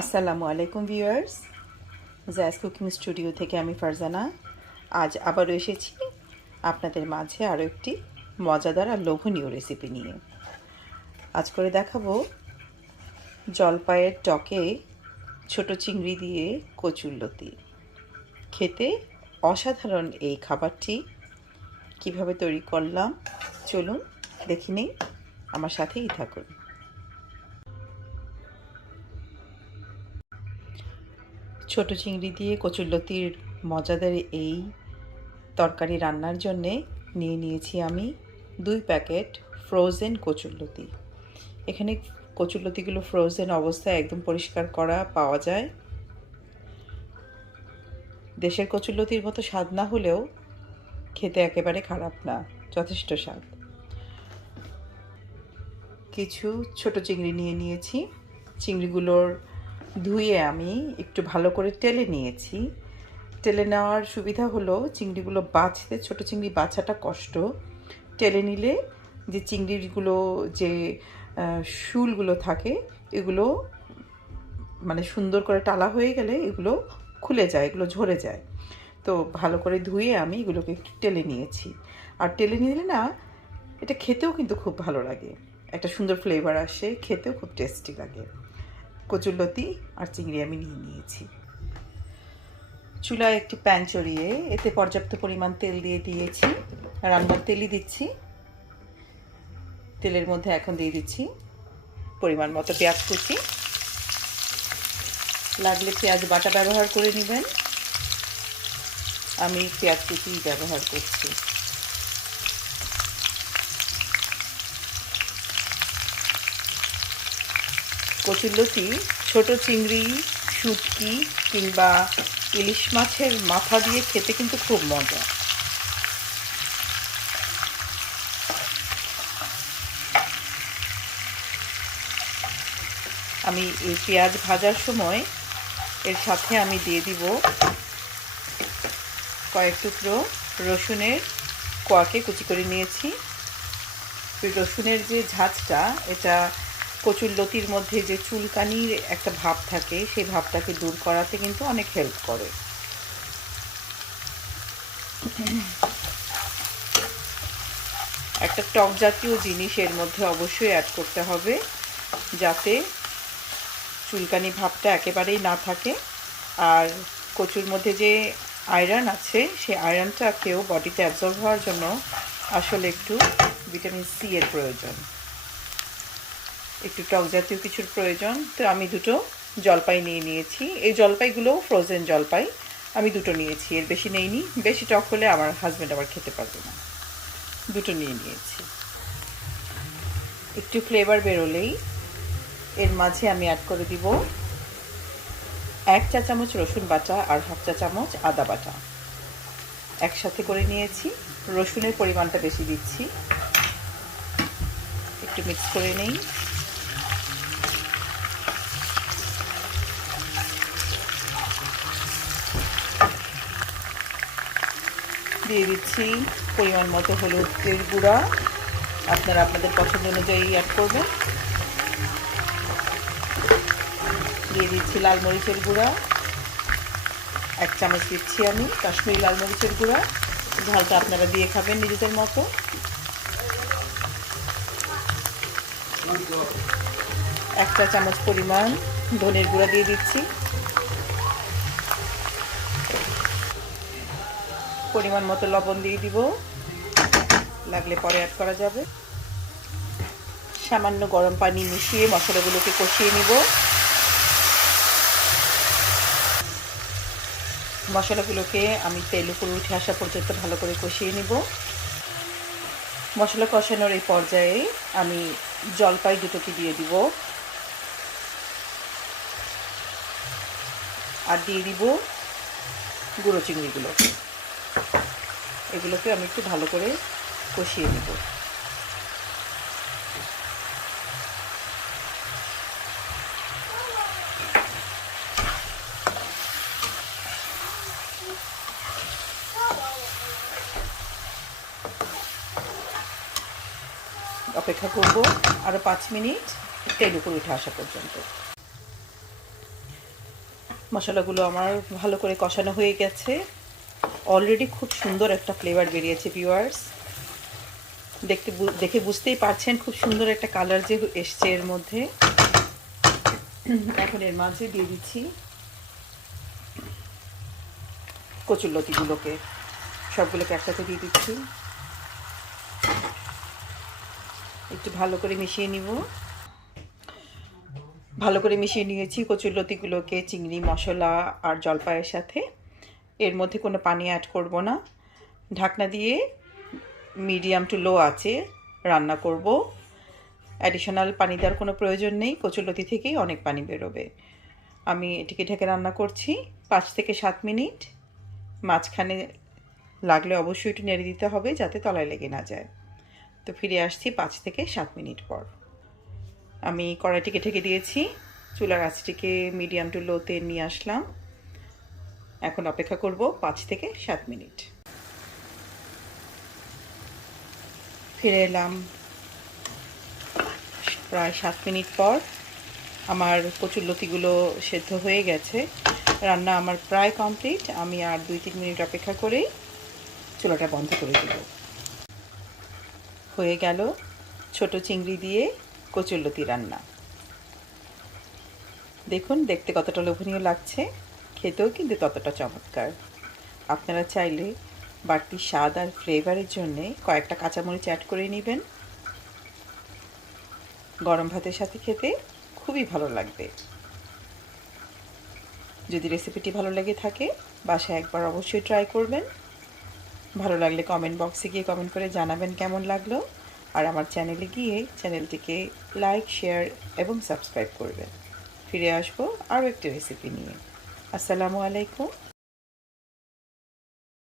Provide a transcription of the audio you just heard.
আসসালামু আলাইকুম viewers, জায়াস cooking studio থেকে আমি ফারজানা। আজ আবারও এসেছি আপনাদের মাঝে আরও একটি মজাদার আর লোভনীয় রেসিপি নিয়ে। আজ করে দেখাবো জলপাইয়ের টকে ছোট চিংড়ি দিয়ে কচুরলতি। খেতে অসাধারণ এই খাবারটি কিভাবে তৈরি করলাম চলুন দেখে নিই, আমার সাথেই থাকুন। ছোট চিংড়ি দিয়ে কচুরলতির মজাদার এই তরকারি রান্নার জন্যে নিয়ে নিয়েছি আমি 2 প্যাকেট ফ্রোজেন কচুরলতি। এখানে কচুরলতিগুলো ফ্রোজেন অবস্থায় একদম পরিষ্কার করা পাওয়া যায়। দেশের কচুরলতির মতো স্বাদ না হলেও খেতে একেবারে খারাপ না, যথেষ্ট স্বাদ। কিছু ছোট চিংড়ি নিয়ে নিয়েছি। চিংড়িগুলোর ধুয়ে আমি একটু ভালো করে টেলে নিয়েছি। টেলে নেওয়ার সুবিধা হলো চিংড়িগুলো বাছতে, ছোট চিংড়ি বাছাটা কষ্ট। টেলে নিলে যে চিংড়িগুলো যে শুলগুলো থাকে এগুলো মানে সুন্দর করে টালা হয়ে গেলে এগুলো খুলে যায়, এগুলো ঝরে যায়। তো ভালো করে ধুয়ে আমি এগুলোকে একটু টেলে নিয়েছি। আর টেলে নিলে না, এটা খেতেও কিন্তু খুব ভালো লাগে, একটা সুন্দর ফ্লেভার আসে, খেতেও খুব টেস্টি লাগে। কচুরলতি আর চিংড়ি আমি নিয়ে নিয়েছি। চুলায় একটি প্যান চড়িয়ে এতে পর্যাপ্ত পরিমাণ তেল দিয়ে দিয়েছি। রান্নার তেলই দিচ্ছি। তেলের মধ্যে এখন দিয়ে দিচ্ছি পরিমাণ মতো পেঁয়াজ কুচি। লাগলে পেঁয়াজ বাটা ব্যবহার করে নেবেন, আমি পেঁয়াজ কুচি ব্যবহার করছি। কচুরলতি ছোট চিংড়ি, শুটকি কিংবা ইলিশ মাছের মাথা দিয়ে খেতে কিন্তু খুব মজা। আমি এই পেঁয়াজ ভাজার সময় এর সাথে আমি দিয়ে দিব কয়েক টুকরো রসুনের কোয়াকে কুচি করে নিয়েছি। রসুনের যে ঝাঁঝটা, এটা কচুরলতির মধ্যে যে চুলকানির একটা ভাব থাকে সেই ভাবটাকে দূর করাতে কিন্তু অনেক হেল্প করে। একটা টক জাতীয় জিনিস এর মধ্যে অবশ্যই অ্যাড করতে হবে যাতে চুলকানি ভাবটা একেবারেই না থাকে। আর কচুর মধ্যে যে আয়রন আছে সেই আয়রনটাকেও বডিতে অ্যাবজর্ব হওয়ার জন্য আসলে একটু ভিটামিন সি এর প্রয়োজন, একটু টক জাতীয় কিছুর প্রয়োজন। তো আমি দুটো জলপাই নিয়ে নিয়েছি। এই জলপাইগুলো ফ্রোজেন জলপাই, আমি দুটো নিয়েছি, এর বেশি নেইনি। বেশি টক হলে আমার হাজব্যান্ড আবার খেতে পারবে না। দুটো নিয়ে নিয়েছি। একটু ফ্লেভার বেরোলেই এর মাঝে আমি অ্যাড করে দিব 1 চা চামচ রসুন বাটা আর 1/2 চা চামচ আদা বাটা একসাথে করে নিয়েছি। রসুনের পরিমাণটা বেশি দিচ্ছি। একটু মিক্স করে নেই। দিয়ে দিচ্ছি পরিমাণ মতো হলুদের গুঁড়া, আপনারা আপনাদের পছন্দ অনুযায়ী অ্যাড করবেন। দিয়ে দিচ্ছি লাল মরিচের গুঁড়া, 1 চামচ দিচ্ছি আমি কাশ্মীরি লাল মরিচের গুঁড়া। ঝালটা আপনারা দিয়ে খাবেন নিজেদের মতো। 1 চা চামচ পরিমাণ ধনের গুঁড়া দিয়ে দিচ্ছি। পরিমাণ মতো লবণ দিয়ে দিব, লাগলে পরে অ্যাড করা যাবে। সামান্য গরম পানি মিশিয়ে মশলাগুলোকে কষিয়ে নিব। মশলাগুলোকে আমি তেল উপরে উঠে আসা পর্যন্ত ভালো করে কষিয়ে নিব। মশলা কষানোর এই পর্যায়ে আমি জলপাই দুটোকে দিয়ে দিব আর দিয়ে দিব গুঁড়ো চিংড়িগুলো। এগুলোকে আমি একটু ভালো করে কষিয়ে নেব। অপেক্ষা করব আরও 5 মিনিট তেল উপরে উঠে আসা পর্যন্ত। মশলাগুলো আমার ভালো করে কষানো হয়ে গেছে। অলরেডি খুব সুন্দর একটা ফ্লেভার বেরিয়েছে ভিউয়ার্স। দেখে বুঝতেই পারছেন খুব সুন্দর একটা কালার যে এসছে এর মধ্যে। এখন এর মাঝে দিয়ে দিচ্ছি কচুর লতিগুলোকে, সবগুলোকে একসাথে দিয়ে দিচ্ছি। একটু ভালো করে মিশিয়ে নিব। ভালো করে মিশিয়ে নিয়েছি কচুর লতিগুলোকে চিংড়ি মশলা আর জলপাইয়ের সাথে। এর মধ্যে কোনো পানি অ্যাড করব না। ঢাকনা দিয়ে মিডিয়াম টু লো আঁচে রান্না করব। অ্যাডিশনাল পানি দেওয়ার কোনো প্রয়োজন নেই, কচুরলতি থেকেই অনেক পানি বেরোবে। আমি এটিকে ঢেকে রান্না করছি 5 থেকে 7 মিনিট। মাঝখানে লাগলে অবশ্যই একটু নেড়ে দিতে হবে যাতে তলায় লেগে না যায়। তো ফিরে আসছি 5 থেকে 7 মিনিট পর। আমি কড়াইটিকে ঢেকে দিয়েছি, চুলার আঁচটিকে মিডিয়াম টু লোতে নিয়ে আসলাম। এখন অপেক্ষা করব 5 থেকে 7 মিনিট। ফিরে এলাম প্রায় 7 মিনিট পর। আমার কচুরলতিগুলো সেদ্ধ হয়ে গেছে, রান্না আমার প্রায় কমপ্লিট। আমি আর 2-3 মিনিট অপেক্ষা করেই চুলাটা বন্ধ করে দেব। হয়ে গেল ছোট চিংড়ি দিয়ে কচুরলতি রান্না। দেখুন দেখতে কতটা লোভনীয় লাগছে, খেতেও কিন্তু ততটা চমৎকার। আপনারা চাইলে বাড়তি স্বাদ আর ফ্লেভারের জন্যে কয়েকটা কাঁচামরিচ অ্যাড করে নেবেন। গরম ভাতের সাথে খেতে খুবই ভালো লাগবে। যদি রেসিপিটি ভালো লেগে থাকে বাসায় একবার অবশ্যই ট্রাই করবেন। ভালো লাগলে কমেন্ট বক্সে গিয়ে কমেন্ট করে জানাবেন কেমন লাগলো। আর আমার চ্যানেলে গিয়ে চ্যানেলটিকে লাইক, শেয়ার এবং সাবস্ক্রাইব করবেন। ফিরে আসবো আরও একটি রেসিপি নিয়ে। আসসালামু আলাইকুম।